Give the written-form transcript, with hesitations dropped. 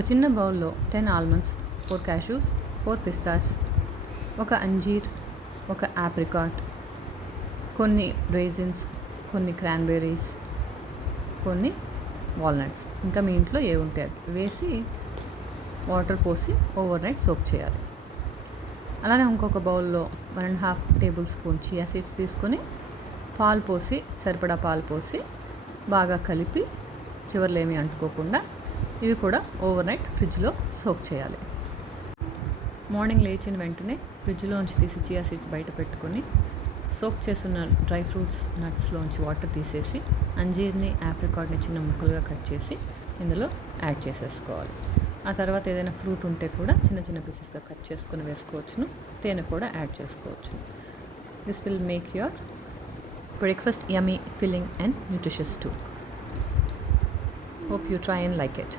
ఒక చిన్న బౌల్లో 10 ఆల్మండ్స్, 4 క్యాష్యూస్, 4 పిస్తాస్, ఒక అంజీర్, ఒక ఆప్రికాట్, కొన్ని రైజిన్స్, కొన్ని క్రాన్బెర్రీస్, కొన్ని వాల్నట్స్, ఇంకా మీ ఇంట్లో ఏ ఉంటే అవి వేసి వాటర్ పోసి ఓవర్ నైట్ సోక్ చేయాలి. అలానే ఇంకొక బౌల్లో 1.5 టేబుల్ స్పూన్ చియా సీడ్స్ తీసుకొని పాలు పోసి, సరిపడా పాలు పోసి బాగా కలిపి చివర్లో ఏమీ అంటుకోకుండా ఇవి కూడా ఓవర్ నైట్ ఫ్రిడ్జ్లో సోక్ చేయాలి. మార్నింగ్ లేచిన వెంటనే ఫ్రిడ్జ్లోంచి తీసి చియా సీడ్స్ బయట పెట్టుకొని సోక్ చేస్తున్న డ్రై ఫ్రూట్స్, నట్స్లోంచి వాటర్ తీసేసి అంజీర్ని, ఆప్రికాట్ని చిన్న ముక్కలుగా కట్ చేసి ఇందులో యాడ్ చేసేసుకోవాలి. ఆ తర్వాత ఏదైనా ఫ్రూట్ ఉంటే కూడా చిన్న చిన్న పీసెస్గా కట్ చేసుకొని వేసుకోవచ్చును. తేనె కూడా యాడ్ చేసుకోవచ్చు. This will make your breakfast yummy, filling and nutritious too. Hope you try and like it.